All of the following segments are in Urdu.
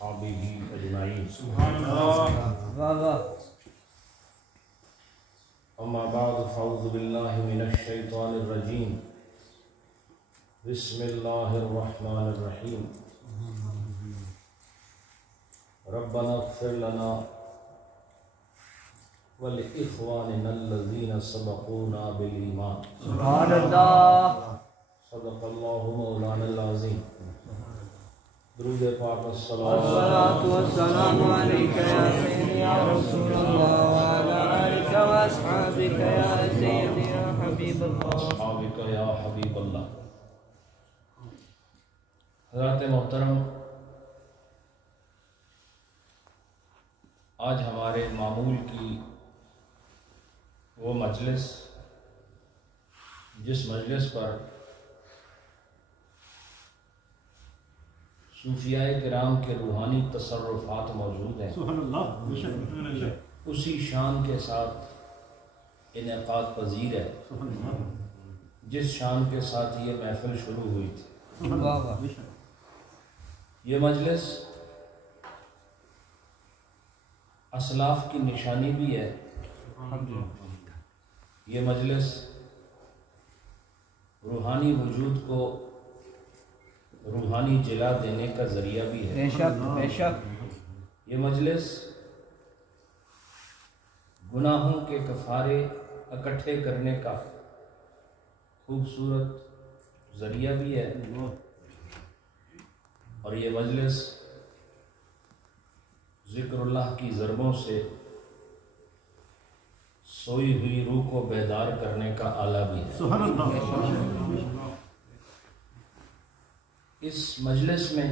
وأصحابه أجمعين. سبحان الله. أما بعد فأعوذ بالله من الشيطان الرجيم. بسم الله الرحمن الرحيم. ربنا اغفر لنا ولإخواننا الذين سبقونا بالإيمان. سبحان الله. صدق الله مولانا العظيم. درود پاک الصلاة والسلام عليك يا سيدي يا رسول الله وعلى آلك وأصحابك يا سيدي يا حبيب الله. أصحابك يا حبيب الله. حضرات محترم، آج ہمارے معمول کی وہ مجلس جس مجلس پر صوفیاء کرام کے روحانی تصرفات موجود ہیں، سبحان اللہ، اسی شان کے ساتھ انعقاد پذیر ہے جس شان کے ساتھ یہ محفل شروع ہوئی تھی۔ یہ مجلس اسلاف کی نشانی بھی ہے، یہ مجلس روحانی وجود کو روحانی جلا دینے کا ذریعہ بھی ہے۔ بے شک بے شک۔ یہ مجلس گناہوں کے کفارے اکٹھے کرنے کا خوبصورت ذریعہ بھی ہے، اور یہ مجلس ذکر اللہ کی ضربوں سے سوئی ہوئی روح کو بیدار کرنے کا آلہ بھی ہے۔ سبحان اللہ۔ اس مجلس میں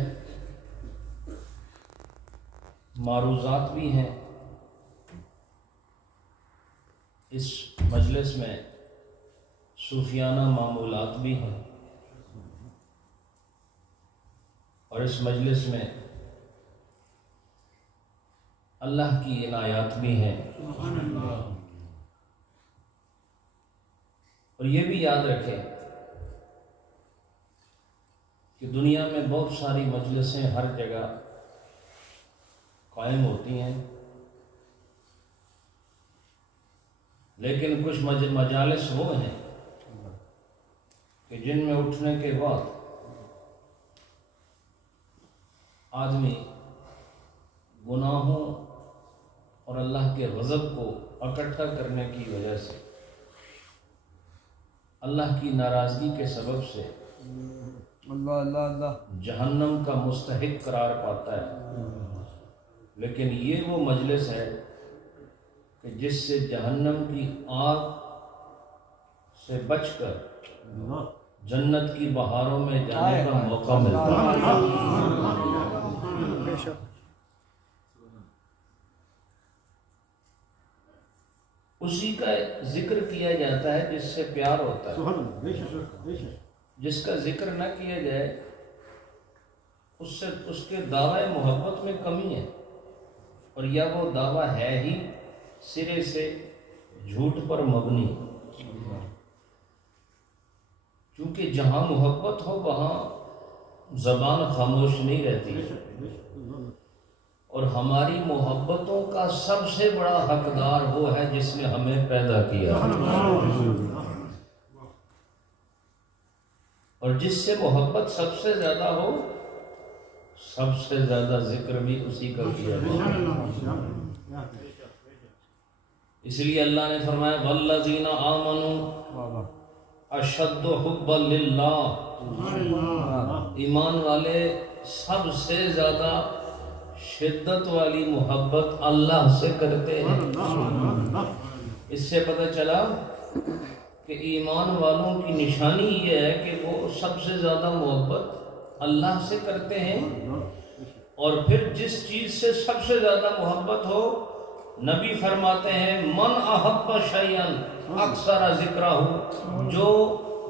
معروضات بھی ہیں، اس مجلس میں صوفیانہ معمولات بھی ہیں، اور اس مجلس میں اللہ کی عنایات بھی ہیں۔ اور یہ بھی یاد رکھیں کہ دنیا میں بہت ساری مجلسیں ہر جگہ قائم ہوتی ہیں، لیکن کچھ مجالس وہ ہیں کہ جن میں اٹھنے کے بعد آدمی گناہوں اور اللہ کے غضب کو اکٹھا کرنے کی وجہ سے، اللہ کی ناراضگی کے سبب سے اللہ اللہ اللہ جہنم کا مستحق قرار پاتا ہے۔ لیکن یہ وہ مجلس ہے کہ جس سے جہنم کی آگ سے بچ کر جنت کی بہاروں میں جانے کا موقع ملتا ہے۔ اسی کا ذکر کیا جاتا ہے جس سے پیار ہوتا ہے۔ جس کا ذکر نہ کیا جائے اس کے دعوی محبت میں کمی ہے، اور یا وہ دعویٰ ہے ہی سرے سے جھوٹ پر مبنی، کیونکہ جہاں محبت ہو وہاں زبان خاموش نہیں رہتی، اور ہماری محبتوں کا سب سے بڑا حقدار وہ ہے جس نے ہمیں پیدا کیا، اور جس سے محبت سب سے زیادہ ہو سب سے زیادہ ذکر بھی اسی کا کیا جائے۔ اس لیے اللہ نے فرمایا والذین آمنوا اشد حبا للہ، ایمان والے سب سے زیادہ شدت والی محبت اللہ سے کرتے ہیں۔ اس سے پتہ چلا کہ ایمان والوں کی نشانی یہ ہے کہ وہ سب سے زیادہ محبت اللہ سے کرتے ہیں، اور پھر جس چیز سے سب سے زیادہ محبت ہو، نبی فرماتے ہیں من احب شیئا اکثر ذکرہ، جو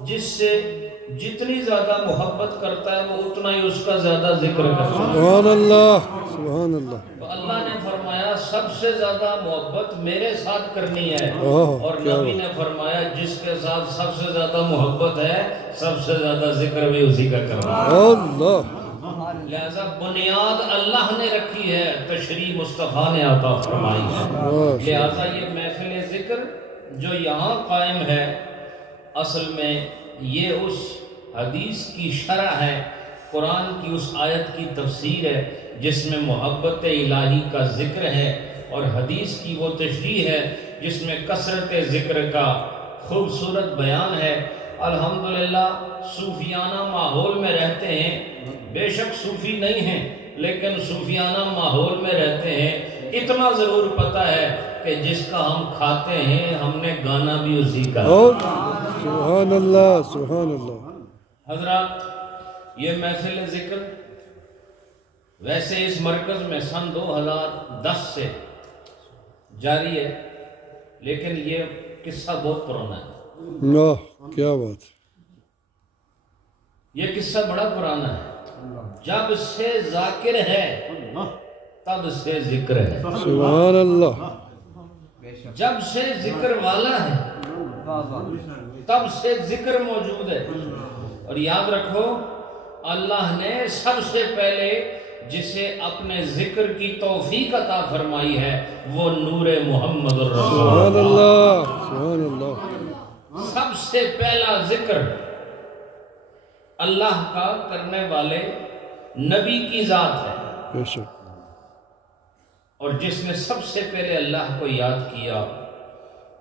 جس سے جتنی زیادہ محبت کرتا ہے وہ اتنا ہی اس کا زیادہ ذکر کرتا ہے۔ سبحان اللہ سبحان اللہ۔ تو اللہ نے فرمایا سب سے زیادہ محبت میرے ساتھ کرنی ہے، اور نبی نے فرمایا جس کے ساتھ سب سے زیادہ محبت ہے سب سے زیادہ ذکر بھی اسی کا کرنا ہے۔ اللہ لہذا بنیاد اللہ نے رکھی ہے، تشریح مصطفیٰ نے عطا فرمائی ہے۔ لہذا یہ محفل ذکر جو یہاں قائم ہے، اصل میں یہ اس حدیث کی شرح ہے، قرآن کی اس آیت کی تفسیر ہے جس میں محبت الہی کا ذکر ہے، اور حدیث کی وہ تشریح ہے جس میں کثرت ذکر کا خوبصورت بیان ہے۔ الحمدللہ صوفیانہ ماحول میں رہتے ہیں، بے شک صوفی نہیں ہیں لیکن صوفیانہ ماحول میں رہتے ہیں۔ اتنا ضرور پتہ ہے کہ جس کا ہم کھاتے ہیں ہم نے گانا بھی اسی کا۔ سبحان اللہ سبحان اللہ۔ حضرات یہ محفل ذکر ویسے اس مرکز میں سن 2010 سے جاری ہے، لیکن یہ قصہ بہت پرانا ہے۔ کیا بات، یہ قصہ بڑا پرانا ہے۔ جب سے ذاکر ہے تب سے ذکر ہے، سبحان اللہ۔ جب سے ذکر والا ہے تب سے ذکر موجود ہے۔ اور یاد رکھو اللہ نے سب سے پہلے جسے اپنے ذکر کی توفیق عطا فرمائی ہے وہ نور محمد الرسول سبحان اللہ سبحان اللہ۔ سب سے پہلا ذکر اللہ کا کرنے والے نبی کی ذات ہے، بے شک۔ اور جس نے سب سے پہلے اللہ کو یاد کیا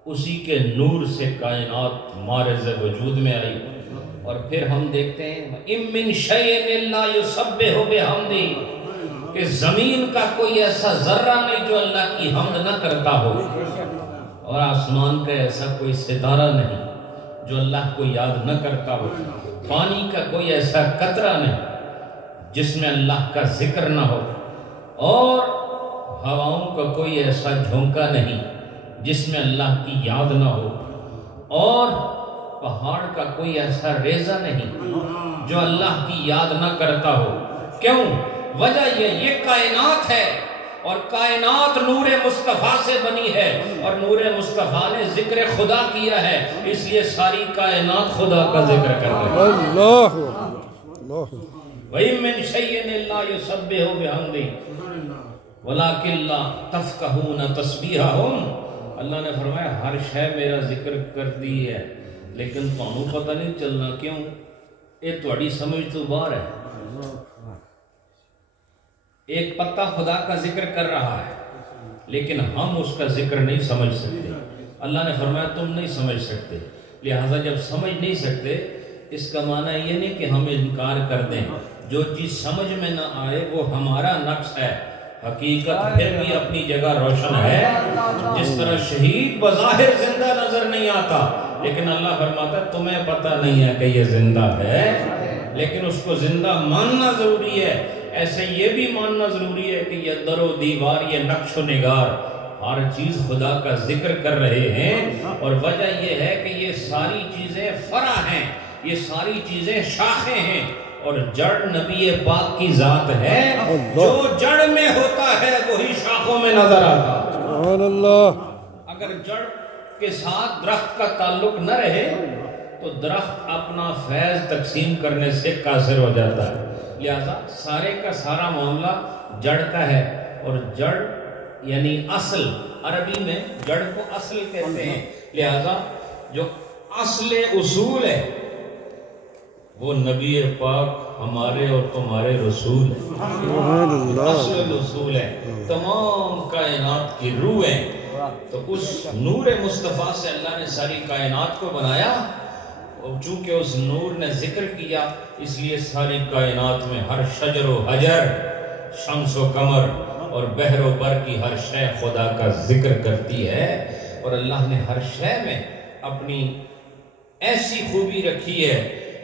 اسی کے نور سے کائنات معرض وجود میں آئی۔ اور پھر ہم دیکھتے ہیں اِن مِّن شَيْءٍ إِلَّا يُسَبِّحُ بِحَمْدِهِ کہ زمین کا کوئی ایسا ذرہ نہیں جو اللہ کی حمد نہ کرتا ہو، اور آسمان کا ایسا کوئی ستارہ نہیں جو اللہ کو یاد نہ کرتا ہو، پانی کا کوئی ایسا قطرہ نہیں جس میں اللہ کا ذکر نہ ہو، اور ہواؤں کا کوئی ایسا جھونکا نہیں جس میں اللہ کی یاد نہ ہو، اور پہاڑ کا کوئی ایسا ریزہ نہیں جو اللہ کی یاد نہ کرتا ہو۔ کیوں؟ وجہ یہ کائنات ہے، اور کائنات نور مصطفیٰ سے بنی ہے، اور نور مصطفیٰ نے ذکر خدا کیا ہے، اس لیے ساری کائنات خدا کا ذکر کر رہی ہے۔ اللہ اللہ۔ وَإِن مِّن شَيْءٍ إِلَّا يُسَبِّحُ بِحَمْدِهِ وَلَٰكِن لَّا تَفْقَهُونَ تَسْبِيحَهُمْ۔ اللہ نے فرمایا ہر شے میرا ذکر کرتی ہے لیکن تانوں پتہ نہیں چلنا، کیوں؟ یہ تہاڈی سمجھ تو باہر ہے۔ ایک پتا خدا کا ذکر کر رہا ہے لیکن ہم اس کا ذکر نہیں سمجھ سکتے۔ اللہ نے فرمایا تم نہیں سمجھ سکتے، لہٰذا جب سمجھ نہیں سکتے اس کا معنی یہ نہیں کہ ہم انکار کر دیں، جو چیز سمجھ میں نہ آئے وہ ہمارا نقص ہے، حقیقت پھر بھی اپنی جگہ روشن ہے۔ جس طرح شہید بظاہر زندہ نظر نہیں آتا لیکن اللہ فرماتا ہے تمہیں پتہ نہیں ہے کہ یہ زندہ ہے، لیکن اس کو زندہ ماننا ضروری ہے۔ ایسے یہ بھی ماننا ضروری ہے کہ یہ در و دیوار، یہ نقش و نگار، ہر چیز خدا کا ذکر کر رہے ہیں، اور وجہ یہ ہے کہ یہ ساری چیزیں فرع ہیں، یہ ساری چیزیں شاخیں ہیں، اور جڑ نبی پاک کی ذات ہے۔ جو جڑ میں ہوتا ہے وہی شاخوں میں نظر آتا۔ سبحان اللہ۔ اگر جڑ کے ساتھ درخت کا تعلق نہ رہے تو درخت اپنا فیض تقسیم کرنے سے قاصر ہو جاتا ہے۔ لہذا سارے کا سارا معاملہ جڑ کا ہے، اور جڑ یعنی اصل، عربی میں جڑ کو اصل کہتے ہیں، لہذا جو اصل اصول ہے وہ نبی پاک ہمارے اور تمہارے رسول ہے۔ سبحان اللہ۔ اصل اصول ہے، تمام کائنات کی روح ہیں۔ تو اس نور مصطفیٰ سے اللہ نے ساری کائنات کو بنایا، اور چونکہ اس نور نے ذکر کیا اس لیے ساری کائنات میں ہر شجر و حجر، شمس و قمر اور بحر و بر کی ہر شے خدا کا ذکر کرتی ہے، اور اللہ نے ہر شے میں اپنی ایسی خوبی رکھی ہے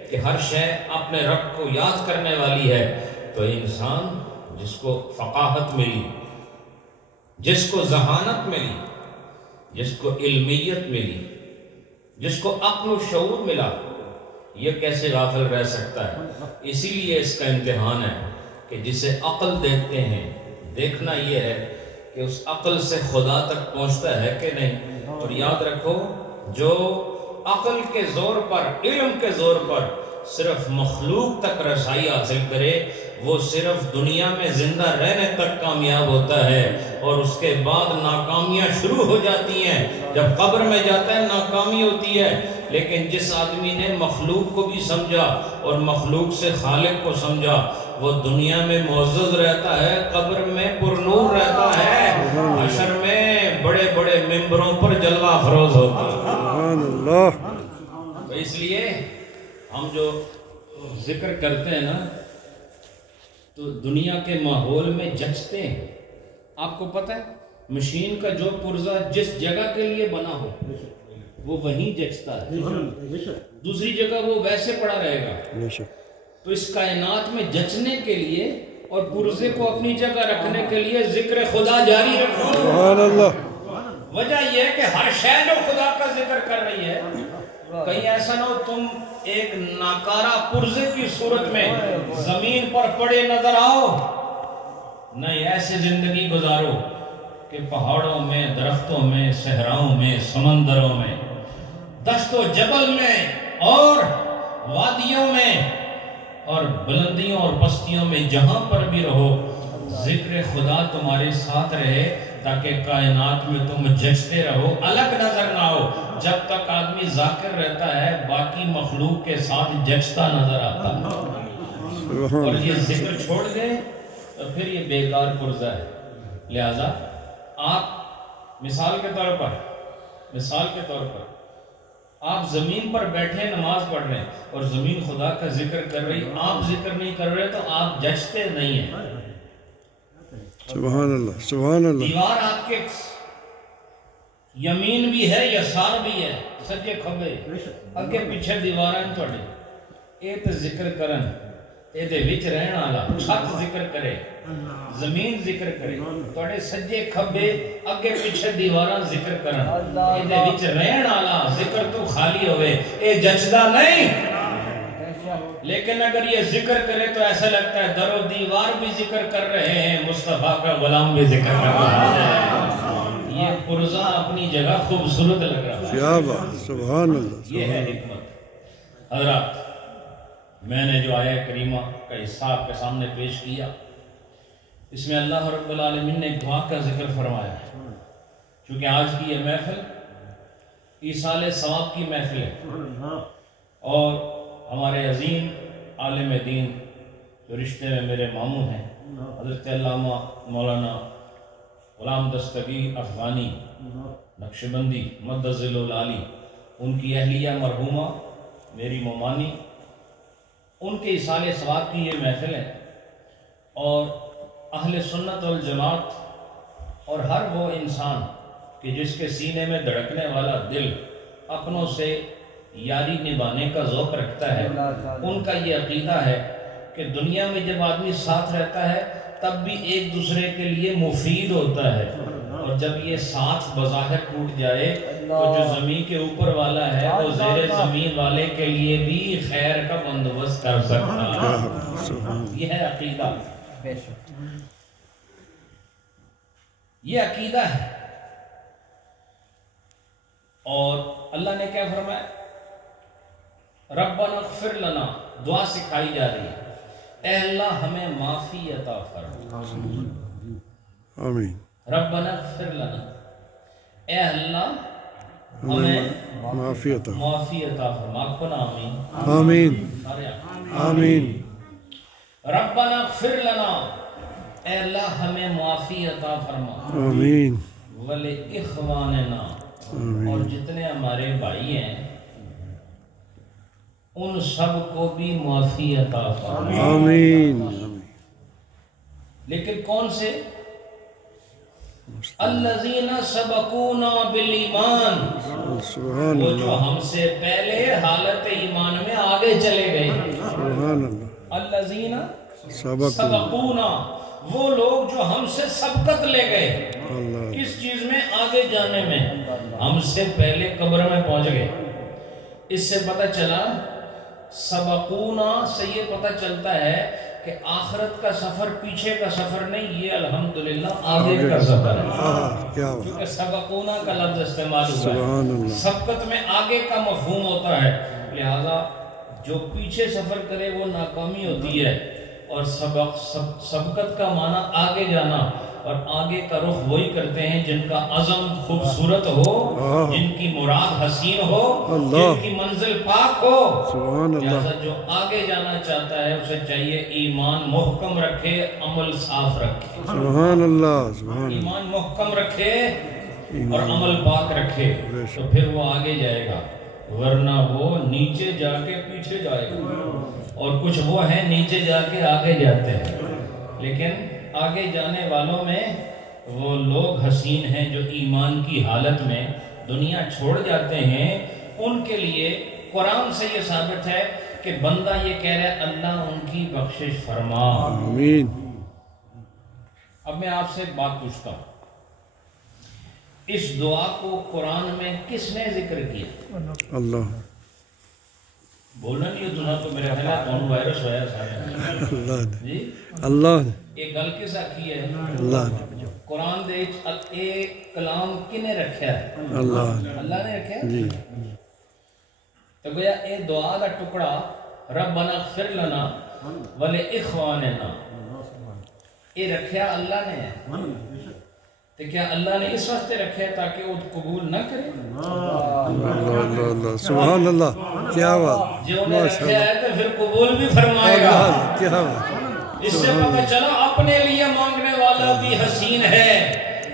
کہ ہر شے اپنے رب کو یاد کرنے والی ہے۔ تو انسان جس کو فقاہت ملی، جس کو ذہانت ملی، جس کو علمیت ملی، جس کو عقل و شعور ملا، یہ کیسے غافل رہ سکتا ہے؟ اسی لیے اس کا امتحان ہے کہ جسے عقل دیکھتے ہیں، دیکھنا یہ ہے کہ اس عقل سے خدا تک پہنچتا ہے کہ نہیں۔ اور یاد رکھو جو عقل کے زور پر، علم کے زور پر صرف مخلوق تک رسائی حاصل کرے، وہ صرف دنیا میں زندہ رہنے تک کامیاب ہوتا ہے اور اس کے بعد ناکامیاں شروع ہو جاتی ہیں. جب قبر میں جاتا ہے ناکامی ہوتی ہے. لیکن جس آدمی نے مخلوق کو بھی سمجھا اور مخلوق سے خالق کو سمجھا وہ دنیا میں معزز رہتا ہے, قبر میں پرنور رہتا ہے, حشر میں بڑے بڑے ممبروں پر جلوہ افروز ہوتا ہے. سبحان اللہ. تو اس لیے ہم جو ذکر کرتے ہیں نا تو دنیا کے ماحول میں جچتے ہیں. آپ کو پتہ ہے مشین کا جو پرزہ جس جگہ کے لیے بنا ہو وہ وہیں جچتا ہے, دوسری جگہ وہ ویسے پڑا رہے گا. تو اس کائنات میں جچنے کے لیے اور پرزے کو اپنی جگہ رکھنے کے لیے ذکر خدا جاری رکھو. سبحان اللہ. وجہ یہ ہے کہ ہر شے جو خدا کا ذکر کر رہی ہے کہیں ایسا نہ ہو تم ایک ناکارہ پرزے کی صورت میں زمین پر پڑے نظر آؤ. نہیں, ایسے زندگی گزارو کہ پہاڑوں میں, درختوں میں, صحراؤں میں, سمندروں میں, دشت و جبل میں اور وادیوں میں اور بلندیوں اور پستیوں میں جہاں پر بھی رہو ذکر خدا تمہارے ساتھ رہے تاکہ کائنات میں تم جچتے رہو, الگ نظر نہ ہو. جب تک آدمی ذاکر رہتا ہے باقی مخلوق کے ساتھ جچتا نظر آتا ہے, اور یہ ذکر چھوڑ دے تو پھر یہ بیکار پرزہ ہے. لہذا آپ مثال کے طور پر آپ زمین پر بیٹھے نماز پڑھ رہے ہیں اور زمین خدا کا ذکر کر رہی, آپ ذکر نہیں کر رہے تو آپ جچتے نہیں ہیں. سبحان اللہ. سبحان اللہ. دیوار آپ کے یمین بھی ہے یسار بھی ہے, سجے کھبے اگے پیچھے دیوار ہیں تھوڑے. اے تے ذکر کرن اے دے وچ رہن والا چھت ذکر کرے, زمین ذکر کرے, تھوڑے سجے کھبے اگے پیچھے دیواراں ذکر کرن, اے دے وچ رہن والا ذکر تو خالی ہوئے اے جچدا نہیں. لیکن اگر یہ ذکر کرے تو ایسا لگتا ہے در و دیوار بھی ذکر کر رہے ہیں, مصطفیٰ کا غلام بھی ذکر کر رہا ہے. یہ پرزہ اپنی جگہ خوبصورت لگ رہا ہے. کیا بات. سبحان اللہ. یہ ہے حکمت. حضرات, میں نے جو آیہ کریمہ کا حصہ آپ کے سامنے پیش کیا اس میں اللہ رب العالمین نے دعا کا ذکر فرمایا ہے. چونکہ آج کی یہ محفل ایصال ثواب کی محفل ہے اور ہمارے عظیم عالم دین جو رشتے میں میرے ماموں ہیں حضرت علامہ مولانا غلام دستگیر افغانی نقشبندی مدظل العالی, ان کی اہلیہ مرحومہ میری مومانی, ان کے ایصال ثواب کی یہ محفل ہے. اور اہل سنت والجماعت اور ہر وہ انسان کہ جس کے سینے میں دھڑکنے والا دل اپنوں سے یاری نبھانے کا ذوق رکھتا ہے, ان کا یہ عقیدہ ہے کہ دنیا میں جب آدمی ساتھ رہتا ہے تب بھی ایک دوسرے کے لیے مفید ہوتا ہے, اور جب یہ ساتھ بظاہر ٹوٹ جائے تو جو زمین کے اوپر والا ہے وہ زیر زمین والے کے لیے بھی خیر کا بندوبست کر سکتا ہے. یہ ہے عقیدہ, یہ عقیدہ ہے. اور اللہ نے کیا فرمایا, ربنا اغفر لنا, دعا سکھائی جا رہی ہے, اے اللہ ہمیں معافی عطا فرما. آمین. ربنا اغفر لنا, اے اللہ ہمیں معافی عطا فرما. کن آمین. آمین. آمین. ربنا اغفر لنا, اے اللہ ہمیں معافی عطا فرما. آمین. وَلِإِخْوَانِنَا, اور جتنے ہمارے بھائی ہیں ان سب کو بھی معافی عطا فرما. آمین. لیکن کون سے؟ الذین سبقونا بالایمان, سبحان وہ اللہ. جو ہم سے پہلے حالت ایمان میں آگے چلے گئے. سبحان اللہ. الذین سبق سبقونا, وہ لوگ جو ہم سے سبقت لے گئے اللہ. کس چیز میں, آگے جانے میں, ہم سے پہلے قبر میں پہنچ گئے. اس سے پتہ چلا سبقونا سے یہ پتہ چلتا ہے کہ آخرت کا سفر پیچھے کا سفر نہیں, یہ الحمدللہ آگے کا سفر ہے. کیا بات. کیونکہ سبقونا کا لفظ استعمال ہوا سبحان ہے, اللہ. سبقت میں آگے کا مفہوم ہوتا ہے. لہذا جو پیچھے سفر کرے وہ ناکامی ہوتی ہے اور سبقت کا معنی آگے جانا، اور آگے کا رخ وہی کرتے ہیں جن کا عزم خوبصورت ہو، جن کی مراد حسین ہو، جن کی منزل پاک ہو۔ سبحان اللہ۔ لہذا جو آگے جانا چاہتا ہے اسے چاہیے ایمان محکم رکھے، عمل صاف رکھے۔ سبحان اللہ، سبحان اللہ۔ ایمان محکم رکھے اور عمل پاک رکھے تو پھر وہ آگے جائے گا، ورنہ وہ نیچے جا کے پیچھے جائے گا۔ اور کچھ وہ ہیں نیچے جا کے آگے جاتے ہیں، لیکن آگے جانے والوں میں وہ لوگ حسین ہیں جو ایمان کی حالت میں دنیا چھوڑ جاتے ہیں۔ ان کے لیے قرآن سے یہ ثابت ہے کہ بندہ یہ کہہ رہا ہے اللہ ان کی بخشش فرما۔ آمین۔ اب میں آپ سے ایک بات پوچھتا ہوں، اس دعا کو قرآن میں کس نے ذکر کیا؟ اللہ بولنا نہیں تنا تو میرے خیال ہے کون وائرس ہوا سارے اللہ نے، جی اللہ نے، ایک گل کس آخی ہے؟ اللہ نے، قرآن دے اے کلام کنے رکھیا ہے؟ اللہ نے، اللہ نے رکھیا ہے۔ جی تو گویا اے دعا دا ٹکڑا ربنا اغفر لنا ولاخواننا اے رکھیا اللہ نے ہے۔ تو کیا اللہ نے اس واسطے رکھا ہے تاکہ وہ قبول نہ کرے؟ اللہ اللہ اللہ، سبحان اللہ، کیا بات، جو نے ماشاء رکھا اللہ، ہے تو پھر قبول بھی فرمائے گا۔ اللہ، کیا بات، اس سے پتہ چلا اپنے لیے مانگنے والا بھی حسین ہے،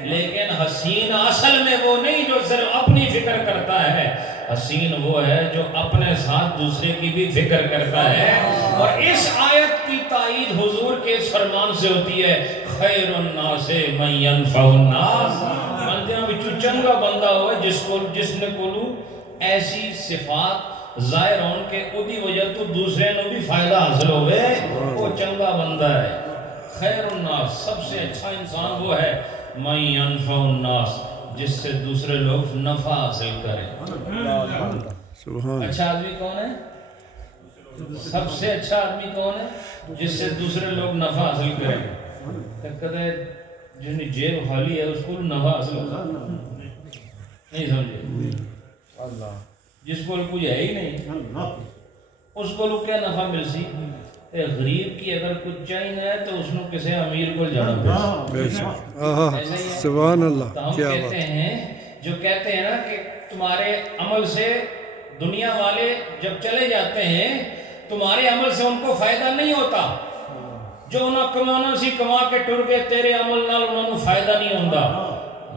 لیکن حسین اصل میں وہ نہیں جو صرف اپنی فکر کرتا ہے، حسین وہ ہے جو اپنے ساتھ دوسرے کی بھی فکر کرتا ہے۔ اور اس آیت کی تائید حضور کے اس فرمان سے ہوتی ہے خیر الناس من ينفع الناس، بندیاں بچو چنگا بندہ ہوئے جس نے کولو ایسی صفات ظاہر ہون کے اودی وجہ تو دوسرے نے بھی فائدہ حاصل ہوئے، وہ چنگا بندہ ہے۔ خیر الناس، سب سے اچھا انسان وہ ہے من ينفع الناس، جس سے دوسرے لوگ نفع حاصل کریں۔ سبحان، اچھا آدمی کون ہے؟ سب سے اچھا آدمی کون ہے؟ جس سے دوسرے لوگ نفع حاصل کریں۔ کہتے جس نے جیب خالی ہے اس کو نفع حاصل ہوگا نہیں سمجھے؟ جس کو کچھ ہے ہی نہیں اس کو کیا نفع مل سی؟ غریب کی اگر کچھ چاہیے ہے تو اس نے کسی امیر کو جانا بے شک، آہا، سبحان اللہ، تو ہم کیا کہتے بات، ہیں جو کہتے ہیں نا کہ تمہارے عمل سے دنیا والے جب چلے جاتے ہیں تمہارے عمل سے ان کو فائدہ نہیں ہوتا، جو انہاں کمانا سی کما کے ٹر گئے تیرے عمل نال انہوں نے فائدہ نہیں ہوتا،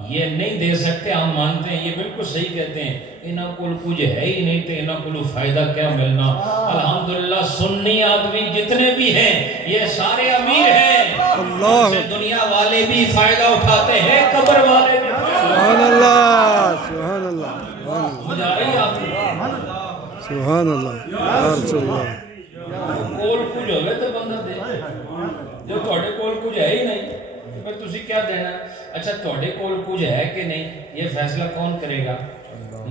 یہ نہیں دے سکتے، ہم مانتے ہیں یہ بالکل صحیح کہتے ہیں، انہاں کو کچھ ہے ہی نہیں تو انہاں کو فائدہ کیا ملنا۔ الحمدللہ سنی آدمی جتنے بھی ہیں یہ سارے امیر ہیں، اللہ، سے دنیا والے بھی فائدہ اٹھاتے ہیں، قبر والے بھی سبحان اللہ، سبحان اللہ، سبحان اللہ، مجھے آ رہی ہے آپ کو؟ سبحان اللہ، یا رسول اللہ، کول کچھ ہوئے تو بندہ دے، جو تھوڑے کول کچھ ہے ہی نہیں تو پھر تسی کیا دینا؟ اچھا تھوڑے کول کچھ ہے کہ نہیں یہ فیصلہ کون کرے گا؟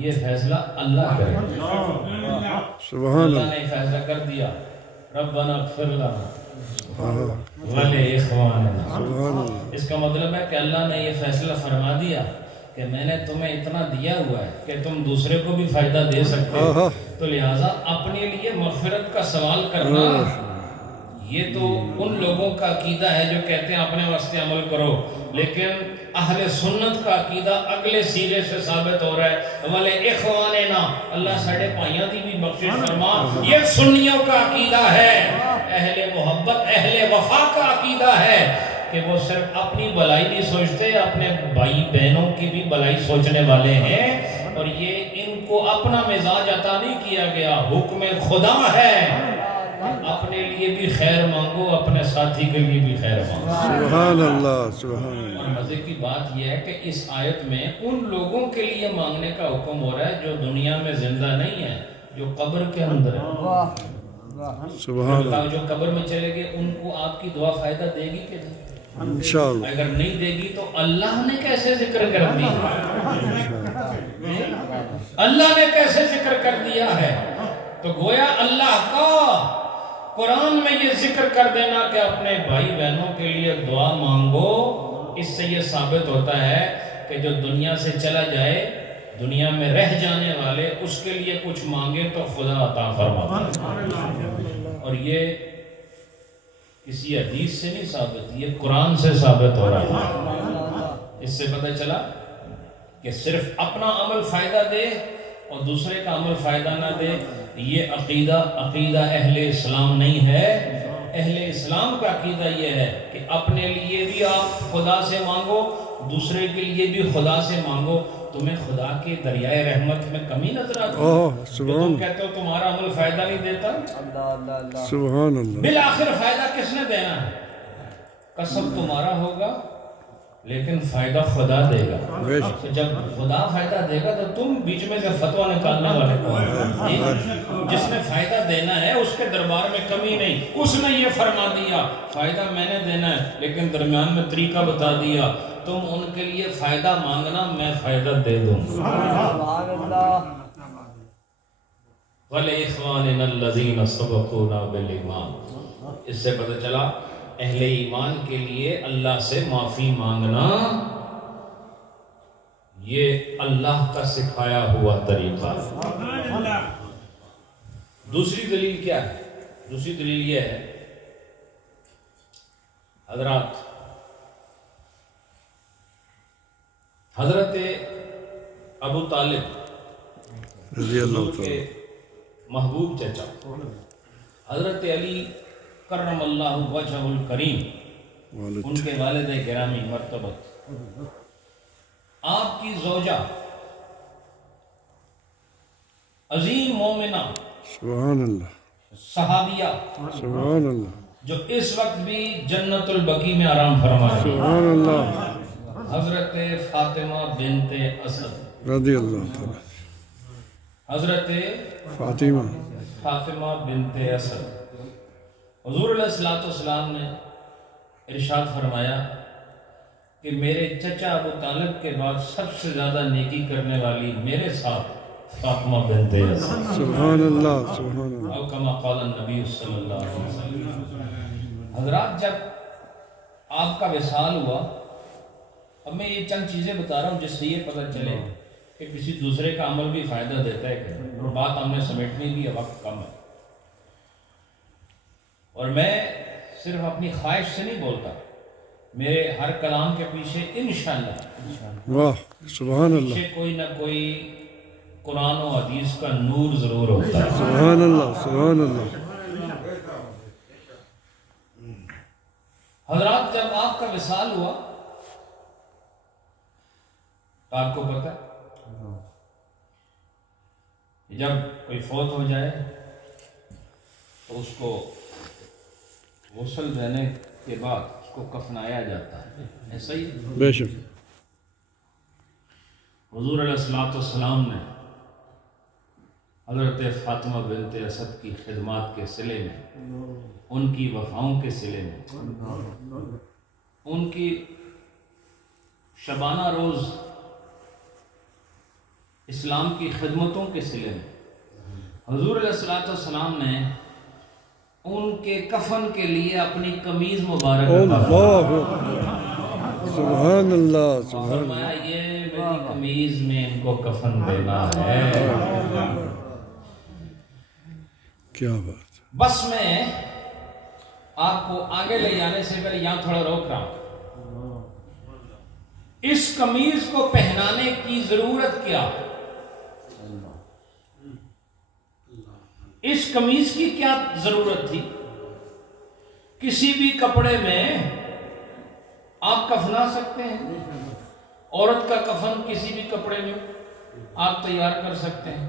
یہ فیصلہ اللہ کرے گا۔ سبحان اللہ اللہ، نے فیصلہ کر دیا ربنا اغفر لنا آہا، ولاخواننا، سبحان اللہ، اس کا مطلب ہے کہ اللہ نے یہ فیصلہ فرما دیا کہ میں نے تمہیں اتنا دیا ہوا ہے کہ تم دوسرے کو بھی فائدہ دے سکتے ہو، تو لہٰذا اپنے لیے مغفرت کا سوال کرنا یہ تو ان لوگوں کا عقیدہ ہے جو کہتے ہیں اپنے واسطے عمل کرو، لیکن اہل سنت کا عقیدہ اگلے سیرے سے ثابت ہو رہا ہے ولاخواننا، اللہ ساڑھے پائیاں دی بھی بخشش فرما، یہ سنیوں کا عقیدہ ہے، اہل محبت اہل وفا کا عقیدہ ہے کہ وہ صرف اپنی بلائی نہیں سوچتے، اپنے بھائی بہنوں کی بھی بلائی سوچنے والے ہیں، اور یہ ان کو اپنا مزاج عطا نہیں کیا گیا، حکم خدا ہے، اپنے لیے بھی خیر مانگو اپنے ساتھی کے لیے بھی خیر مانگو۔ سبحان اللہ، سبحان اللہ، اور مزے کی بات یہ ہے کہ اس آیت میں ان لوگوں کے لیے مانگنے کا حکم ہو رہا ہے جو دنیا میں زندہ نہیں ہے، جو قبر کے اندر ہے، سبحان اللہ، جو قبر میں چلے گئے ان کو آپ کی دعا فائدہ دے گی کہ نہیں؟ انشاءاللہ، اگر نہیں دے گی تو اللہ نے کیسے ذکر کر دی؟ اللہ نے کیسے ذکر کر دیا ہے؟ تو گویا اللہ کا قرآن میں یہ ذکر کر دینا کہ اپنے بھائی بہنوں کے لیے دعا مانگو، اس سے یہ ثابت ہوتا ہے کہ جو دنیا سے چلا جائے، دنیا میں رہ جانے والے، اس کے لیے کچھ مانگے تو خدا عطا فرماتا ہے۔ اور یہ کسی حدیث سے نہیں ثابت، یہ قرآن سے ثابت ہو رہا ہے۔ اس سے پتہ چلا کہ صرف اپنا عمل فائدہ دے اور دوسرے کا عمل فائدہ نہ دے، یہ عقیدہ اہل اسلام نہیں ہے۔ اہل اسلام کا عقیدہ یہ ہے کہ اپنے لیے بھی آپ خدا سے مانگو، دوسرے کے لیے بھی خدا سے مانگو۔ تمہیں خدا کے دریائے رحمت میں کمی نظر آتی ہے؟ تم کہتے ہو تمہارا عمل فائدہ نہیں دیتا، سبحان اللہ، بالآخر فائدہ کس نے دینا ہے؟ کسب تمہارا ہوگا لیکن فائدہ خدا دے گا۔ تو جب خدا فائدہ دے گا تو تم بیچ میں سے فتویٰ نکالنے والے کون؟ جس نے فائدہ دینا ہے اس کے دربار میں کمی نہیں، اس نے یہ فرما دیا فائدہ میں نے دینا ہے، لیکن درمیان میں طریقہ بتا دیا، تم ان کے لیے فائدہ مانگنا، میں فائدہ دے دوں گا۔ وَلِإِخْوَانِنَا الَّذِينَ سَبَقُونَا بِالْإِيمَانِ۔ اس سے پتہ چلا اہل ایمان کے لیے اللہ سے معافی مانگنا یہ اللہ کا سکھایا ہوا طریقہ ہے۔ دوسری دلیل کیا ہے؟ دوسری دلیل یہ ہے حضرات، حضرت ابو طالب رضی اللہ کے تعالیٰ محبوب چچا حضرت علی کرم اللہ وجہ الکریم، ان کے والد گرامی مرتبت، آپ کی زوجہ عظیم مومنہ سبحان اللہ، صحابیہ سبحان اللہ، جو اس وقت بھی جنت البقیع میں آرام فرما رہی ہیں، سبحان اللہ، حضرت فاطمہ بنت اسد رضی اللہ تعالیٰ، حضرت فاطمہ بنت اسد۔ حضور علیہ السلام نے ارشاد فرمایا کہ میرے چچا ابو طالب کے بعد سب سے زیادہ نیکی کرنے والی میرے ساتھ فاطمہ بنت اسد، سبحان اللہ، سبحان اللہ، او کما قال النبی صلی اللہ علیہ وسلم۔ حضرات جب آپ کا وصال ہوا، اب میں یہ چند چیزیں بتا رہا ہوں جس سے یہ پتہ چلے کہ کسی دوسرے کا عمل بھی فائدہ دیتا ہے کہ بات ہم نے سمیٹنی بھی ہے، وقت کم ہے، اور میں صرف اپنی خواہش سے نہیں بولتا، میرے ہر کلام کے پیچھے انشاءاللہ واہ، سبحان اللہ، پیچھے کوئی نہ کوئی قرآن و حدیث کا نور ضرور ہوتا ہے۔ سبحان اللہ، سبحان اللہ، حضرات جب آپ کا وصال ہوا تو آپ کو پتہ جب کوئی فوت ہو جائے تو اس کو غسل دینے کے بعد اس کو کفنایا جاتا ہے، ایسا ہی بے شک، حضور علیہ السلام نے حضرت فاطمہ بنت اسد کی خدمات کے صلے میں، ان کی وفاؤں کے صلے میں، ان کی شبانہ روز اسلام کی خدمتوں کے صلے میں حضور علیہ السلام نے ان کے کفن کے لیے اپنی قمیض مبارک اللہ، سبحان اللہ، سبحان اللہ، فرمایا یہ میری قمیض میں ان کو کفن دینا ہے۔ کیا بات، بس میں آپ کو آگے لے جانے سے پہلے یہاں تھوڑا روک رہا ہوں، اس قمیض کو پہنانے کی ضرورت کیا؟ اس قمیض کی کیا ضرورت تھی؟ کسی بھی کپڑے میں آپ کفنا سکتے ہیں، عورت کا کفن کسی بھی کپڑے میں آپ تیار کر سکتے ہیں،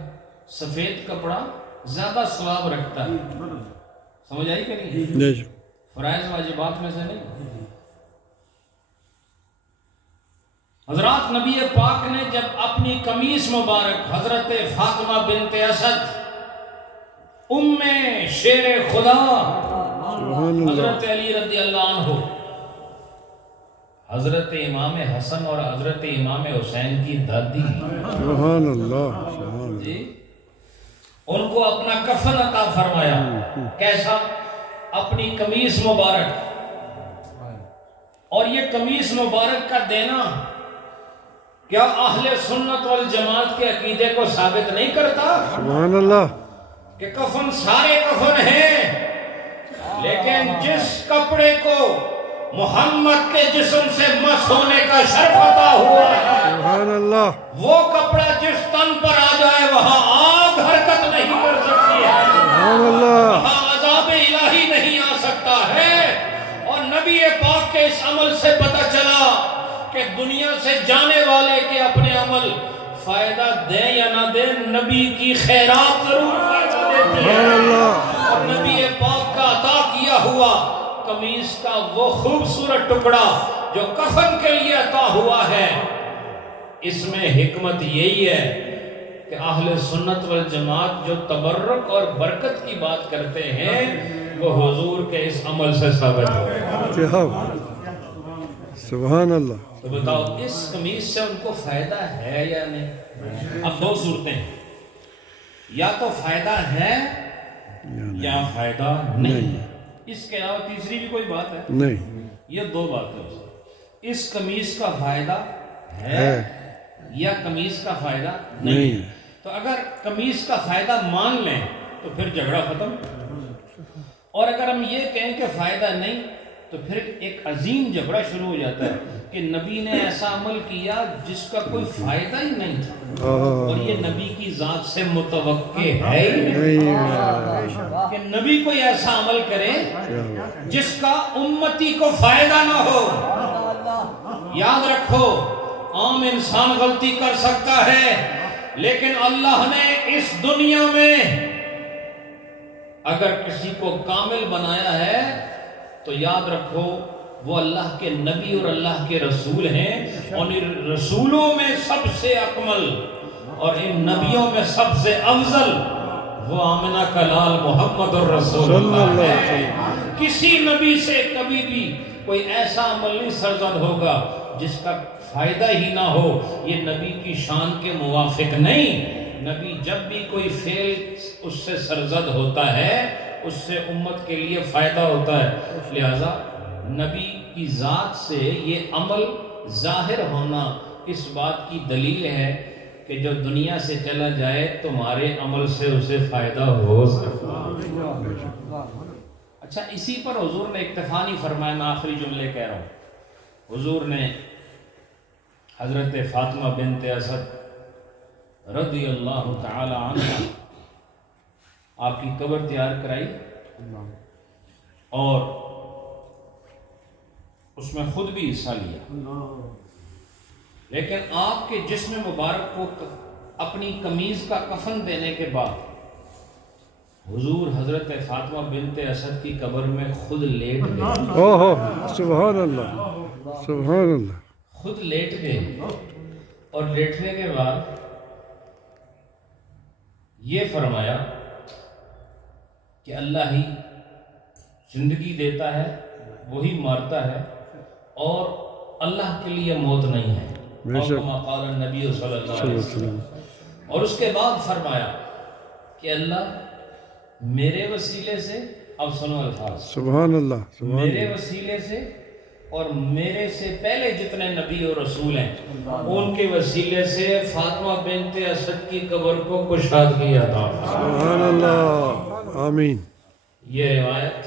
سفید کپڑا زیادہ ثواب رکھتا ہے، سمجھ آئی کہ نہیں؟ بے شک، فرائض واجبات میں سے نہیں۔ حضرات نبی پاک نے جب اپنی قمیص مبارک حضرت فاطمہ بنت اسد ام شیر خدا سبحان اللہ، حضرت علی رضی اللہ عنہ، حضرت امام حسن اور حضرت امام حسین کی دادی، سبحان اللہ، سبحان اللہ، جی ان کو اپنا کفن عطا فرمایا، کیسا؟ اپنی قمیص مبارک، اور یہ قمیص مبارک کا دینا کیا اہل سنت والجماعت کے عقیدے کو ثابت نہیں کرتا سبحان اللہ، کہ کفن سارے کفن ہیں لیکن جس کپڑے کو محمد کے جسم سے مس ہونے کا شرف عطا ہوا ہے، سبحان اللہ، وہ کپڑا جس تن پر آ جائے وہاں آگ حرکت نہیں کر سکتی ہے، سبحان اللہ، وہاں عذاب الہی نہیں آ سکتا ہے۔ اور نبی پاک کے اس عمل سے پتہ چلا کہ دنیا سے جانے والے کے اپنے عمل فائدہ دیں یا نہ دیں، نبی کی خیرات ضرور فائدہ دیتی ہے۔ سبحان اللہ، اور نبی پاک کا عطا کیا ہوا قمیص کا وہ خوبصورت ٹکڑا جو کفن کے لیے عطا ہوا ہے، اس میں حکمت یہی ہے کہ اہل سنت والجماعت جو تبرک اور برکت کی بات کرتے ہیں وہ حضور کے اس عمل سے ثابت ہو گئے۔ کیا بات، سبحان اللہ، تو بتاؤ اس قمیص سے ان کو فائدہ ہے یا نہیں؟ اب دو صورتیں ہیں، یا تو فائدہ ہے یا فائدہ نہیں ہے۔ اس کے علاوہ تیسری بھی کوئی بات ہے؟ نہیں، یہ دو باتیں، اس قمیص کا فائدہ ہے یا قمیص کا فائدہ نہیں ہے۔ تو اگر قمیص کا فائدہ مان لیں تو پھر جھگڑا ختم، اور اگر ہم یہ کہیں کہ فائدہ نہیں تو پھر ایک عظیم جھگڑا شروع ہو جاتا ہے کہ نبی نے ایسا عمل کیا جس کا کوئی فائدہ ہی نہیں تھا، اور یہ نبی کی ذات سے متوقع ہے ہی نہیں کہ نبی کوئی ایسا عمل کرے جس کا امتی کو فائدہ نہ ہو۔ یاد رکھو، عام انسان غلطی کر سکتا ہے، لیکن اللہ نے اس دنیا میں اگر کسی کو کامل بنایا ہے تو یاد رکھو وہ اللہ کے نبی اور اللہ کے رسول ہیں، اور ان رسولوں میں سب سے اکمل اور ان نبیوں میں سب سے افضل وہ آمنہ کا لال محمد الرسول اللہ ہے۔ کسی نبی سے کبھی بھی کوئی ایسا عمل نہیں سرزد ہوگا جس کا فائدہ ہی نہ ہو، یہ نبی کی شان کے موافق نہیں۔ نبی جب بھی کوئی فعل اس سے سرزد ہوتا ہے اس سے امت کے لیے فائدہ ہوتا ہے، لہذا نبی کی ذات سے یہ عمل ظاہر ہونا اس بات کی دلیل ہے کہ جو دنیا سے چلا جائے تمہارے عمل سے اسے فائدہ ہو سکتا ہے۔ اچھا، اسی پر حضور نے اکتفا نہیں فرمایا، میں آخری جملے کہہ رہا ہوں۔ حضور نے حضرت فاطمہ بنت اسد رضی اللہ تعالی عنہ آپ کی قبر تیار کرائی اور اس میں خود بھی حصہ لیا، لیکن آپ کے جسم مبارک کو اپنی قمیض کا کفن دینے کے بعد حضور حضرت فاطمہ بنت اسد کی قبر میں خود لیٹ گئے۔ اوہ سبحان اللہ، سبحان اللہ، خود لیٹ گئے، اور لیٹنے کے بعد یہ فرمایا کہ اللہ ہی زندگی دیتا ہے، وہی مارتا ہے، اور اللہ کے لیے موت نہیں ہے، اور کما قال النبی صلی اللہ علیہ وسلم۔ اور اس کے بعد فرمایا کہ اللہ میرے وسیلے سے، اب سنو الفاظ، سبحان اللہ، میرے وسیلے سے اور میرے سے پہلے جتنے نبی اور رسول ہیں ان کے وسیلے سے فاطمہ بنت اسد کی قبر کو کشادگی عطا فرما۔ سبحان اللہ، آمین۔ یہ روایت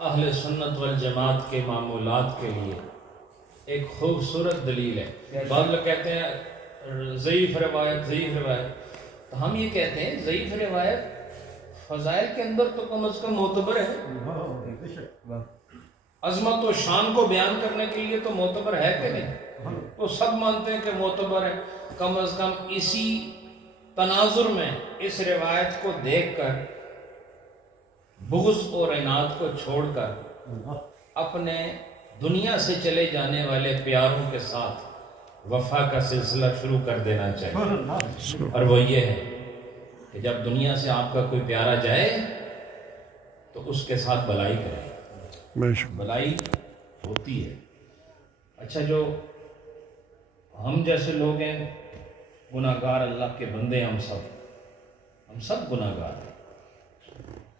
اہل سنت والجماعت کے معمولات کے لیے ایک خوبصورت دلیل ہے۔ بعض لوگ کہتے ہیں ضعیف روایت، ضعیف روایت، تو ہم یہ کہتے ہیں ضعیف روایت فضائل کے اندر تو کم از کم معتبر ہے، عظمت و شان کو بیان کرنے کے لیے تو معتبر ہے کہ نہیں؟ وہ سب مانتے ہیں کہ معتبر ہے، کم از کم اسی تناظر میں اس روایت کو دیکھ کر بغض اور عناد کو چھوڑ کر اپنے دنیا سے چلے جانے والے پیاروں کے ساتھ وفا کا سلسلہ شروع کر دینا چاہیے، اور وہ یہ ہے کہ جب دنیا سے آپ کا کوئی پیارا جائے تو اس کے ساتھ بلائی کریں، بلائی ہوتی ہے۔ اچھا، جو ہم جیسے لوگ ہیں گناہگار، اللہ کے بندے، ہم سب گناہگار ہیں۔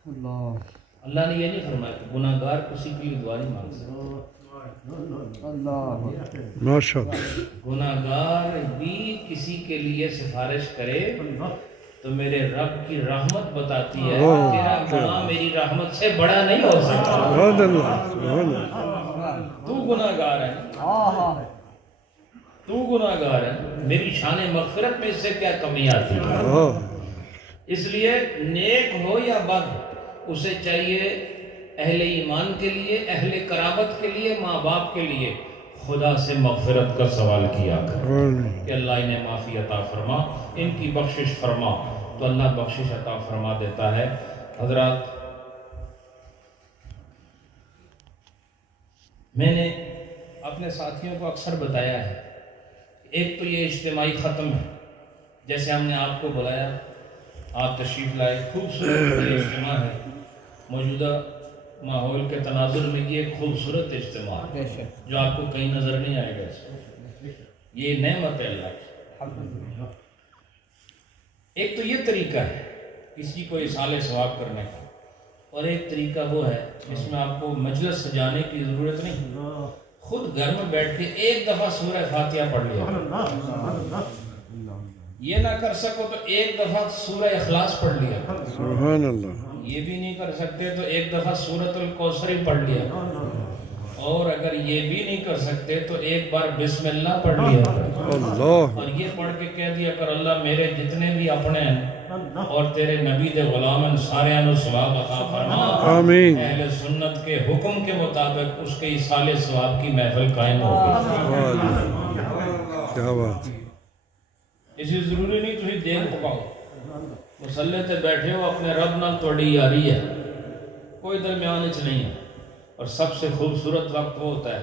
اللہ نے یہ نہیں فرمایا کہ گناہگار کسی کے لیے دعا نہیں مانگ سکتا، ماشاءاللہ، گناہگار بھی کسی کے لیے سفارش کرے تو میرے رب کی رحمت بتاتی ہے تیرا گناہ میری رحمت سے بڑا نہیں ہو سکتا. سبحان اللہ سبحان اللہ. تو گناہ گار ہے, تو گناہ گار ہے, میری شان مغفرت میں اس سے کیا کمی آتی ہے؟ اس لیے نیک ہو یا بد اسے چاہیے اہل ایمان کے لیے, اہل قرابت کے لیے, ماں باپ کے لیے خدا سے مغفرت کا سوال کیا کر کہ اللہ انہیں معافی عطا فرما, ان کی بخشش فرما, تو اللہ بخشش عطا فرما دیتا ہے. حضرات, میں نے اپنے ساتھیوں کو اکثر بتایا ہے, ایک تو یہ اجتماعی ختم ہے, جیسے ہم نے آپ کو بلایا, آپ تشریف لائے, خوبصورت یہ اجتماع ہے, موجودہ ماحول کے تناظر میں یہ ایک خوبصورت اجتماع ہے جو آپ کو کہیں نظر نہیں آئے گا. یہ نعمت ہے اللہ کی. ایک تو یہ طریقہ ہے کسی کو اصال ثواب کرنے کا, اور ایک طریقہ وہ ہے جس میں آپ کو مجلس سجانے کی ضرورت نہیں, خود گھر میں بیٹھ کے ایک دفعہ سورہ فاتحہ پڑھ لیا. یہ نہ کر سکو تو ایک دفعہ سورہ اخلاص پڑھ لیا. سبحان اللہ. یہ بھی نہیں کر سکتے تو ایک دفعہ سورۃ الکوثر ہی پڑھ لیا, اور اگر یہ بھی نہیں کر سکتے تو ایک بار بسم اللہ پڑھ لیا اللہ, اور یہ پڑھ کے کہہ دیا کر اللہ میرے جتنے بھی اپنے ہیں اور تیرے نبی دے غلام ہیں سارے انو ثواب عطا فرما. آمین. اہل سنت کے حکم کے مطابق اس کے ایصال ثواب کی محفل قائم ہوگی. کیا بات. اسی ضروری نہیں تھی دیکھ پکاؤ, مسلح تے بیٹھے ہو, اپنے رب نال توڑی یاری ہے, کوئی درمیان اچ نہیں ہے. اور سب سے خوبصورت وقت وہ ہوتا ہے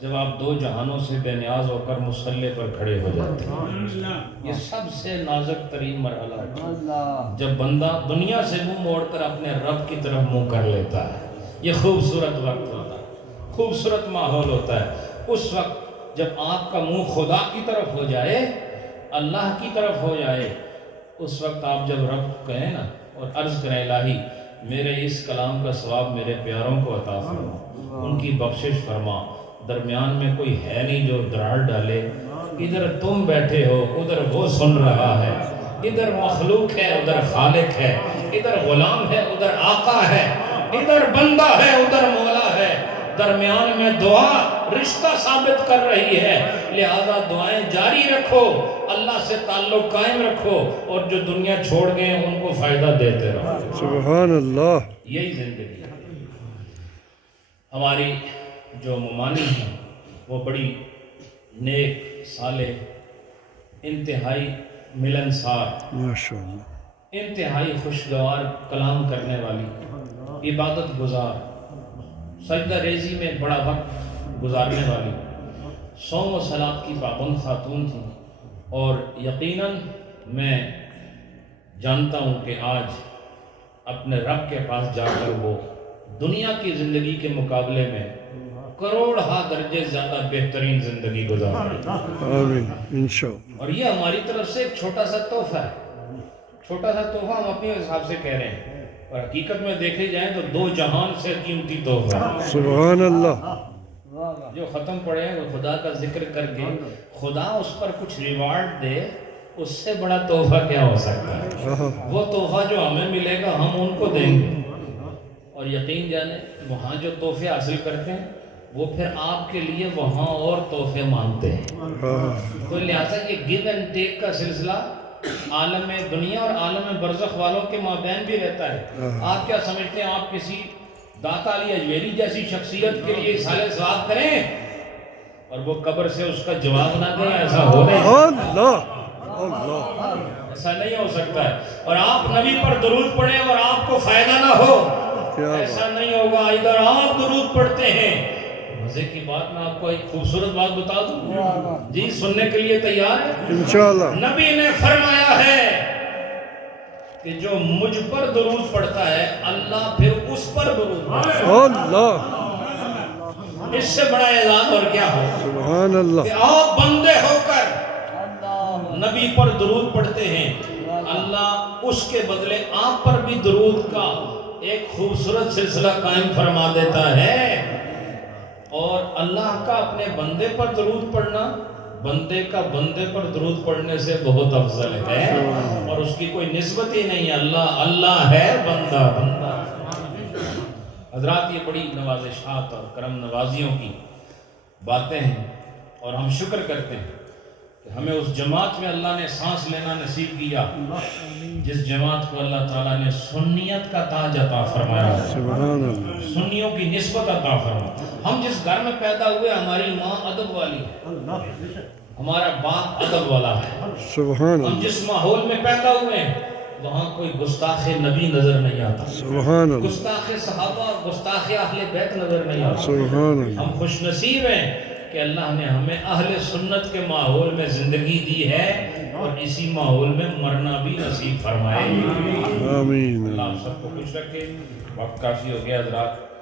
جب آپ دو جہانوں سے بے نیاز ہو کر مسلح پر کھڑے ہو جاتے ہیں. یہ سب سے نازک ترین مرحلہ ہے جب بندہ دنیا سے منہ موڑ کر اپنے رب کی طرف منہ کر لیتا ہے. یہ خوبصورت وقت ہوتا ہے, خوبصورت ماحول ہوتا ہے. اس وقت جب آپ کا منہ خدا کی طرف ہو جائے, اللہ کی طرف ہو جائے, اس وقت آپ جب رب کہیں نا اور عرض کریں الہی میرے اس کلام کا ثواب میرے پیاروں کو عطا فرما, ان کی بخشش فرما. درمیان میں کوئی ہے نہیں جو دراڑ ڈالے, ادھر تم بیٹھے ہو ادھر وہ سن رہا ہے, ادھر مخلوق ہے ادھر خالق ہے, ادھر غلام ہے ادھر آقا ہے, ادھر بندہ ہے ادھر مولا ہے. درمیان میں دعا رشتہ ثابت کر رہی ہے, لہذا دعائیں جاری رکھو, اللہ سے تعلق قائم رکھو, اور جو دنیا چھوڑ گئے ان کو فائدہ دیتے رہو. سبحان اللہ. یہی زندگی ہے. ہماری جو ممانی ہیں وہ بڑی نیک, صالح, انتہائی ملنسار, ماشاءاللہ, انتہائی خوشگوار کلام کرنے والی, عبادت گزار, سجدہ ریزی میں بڑا وقت گزارنے والی, صوم و صلاۃ کی پابند خاتون تھیں. اور یقیناً میں جانتا ہوں کہ آج اپنے رب کے پاس جا کر وہ دنیا کی زندگی کے مقابلے میں کروڑ درجے زیادہ بہترین زندگی گزار رہی ہیں. آمین انشاءاللہ. اور یہ ہماری طرف سے ایک چھوٹا سا تحفہ ہے, چھوٹا سا تحفہ ہم اپنے حساب سے کہہ رہے ہیں, اور حقیقت میں دیکھے جائیں تو دو جہان سے قیمتی تحفہ ہے. سبحان اللہ. جو ختم پڑے وہ خدا کا ذکر کر کے خدا اس پر کچھ ریوارڈ دے, اس سے بڑا تحفہ کیا ہو سکتا ہے. وہ تحفہ جو ہمیں ملے گا ہم ان کو دیں گے, اور یقین جانے وہاں جو تحفے حاصل کرتے ہیں وہ پھر آپ کے لیے وہاں اور تحفے مانگتے ہیں. تو لہٰذا یہ گیو اینڈ ٹیک کا سلسلہ عالم دنیا اور عالم برزخ والوں کے مابین بھی رہتا ہے. آپ کیا سمجھتے ہیں آپ کسی داتا علی اجمیری جیسی شخصیت کے لیے اصال ثواب کریں اور وہ قبر سے اس کا جواب نہ دیں؟ ایسا ہو نہیں, ایسا نہیں ہو سکتا ہے. اور آپ نبی پر درود پڑھیں اور آپ کو فائدہ نہ ہو, ایسا نہیں ہوگا. ادھر آپ درود پڑھتے ہیں. مزے کی بات میں آپ کو ایک خوبصورت بات بتا دوں, جی سننے کے لیے تیار ہے؟ انشاءاللہ. نبی نے فرمایا ہے کہ جو مجھ پر درود پڑھتا ہے اللہ پھر اس پر درود پڑھتا ہے. اللہ, اس سے بڑا اعلان اور کیا ہو. سبحان اللہ. کہ آپ بندے ہو کر نبی پر درود پڑھتے ہیں, اللہ اس کے بدلے آپ پر بھی درود کا ایک خوبصورت سلسلہ قائم فرما دیتا ہے. اور اللہ کا اپنے بندے پر درود پڑھنا بندے کا بندے پر درود پڑھنے سے بہت افضل ہے، اور اس کی کوئی نسبت ہی نہیں ہے، اللہ اللہ ہے، بندہ بندہ۔ حضرات یہ بڑی نوازشات اور کرم نوازیوں کی باتیں ہیں، اور ہم شکر کرتے ہیں کہ ہمیں اس جماعت میں اللہ نے سانس لینا نصیب کیا جس جماعت کو اللہ تعالیٰ نے سنیت کا تاج عطا فرمایا، سنیوں کی نسبت عطا فرمایا۔ ہم جس گھر میں پیدا ہوئے ہماری ماں ادب والی ہے، ہمارا باپ ادب والا ہے، ہم جس ماحول میں پیدا ہوئے ہیں وہاں کوئی گستاخ نبی نظر نہیں آتا، گستاخ صحابہ اور گستاخ اہل بیت نظر نہیں آتا۔ ہم خوش نصیب ہیں کہ اللہ نے ہمیں اہل سنت کے ماحول میں زندگی دی ہے، اور اسی ماحول میں مرنا بھی نصیب فرمائے۔ آمین۔ اللہ آپ سب کو خوش رکھے۔ وقت کافی ہو گیا حضرات۔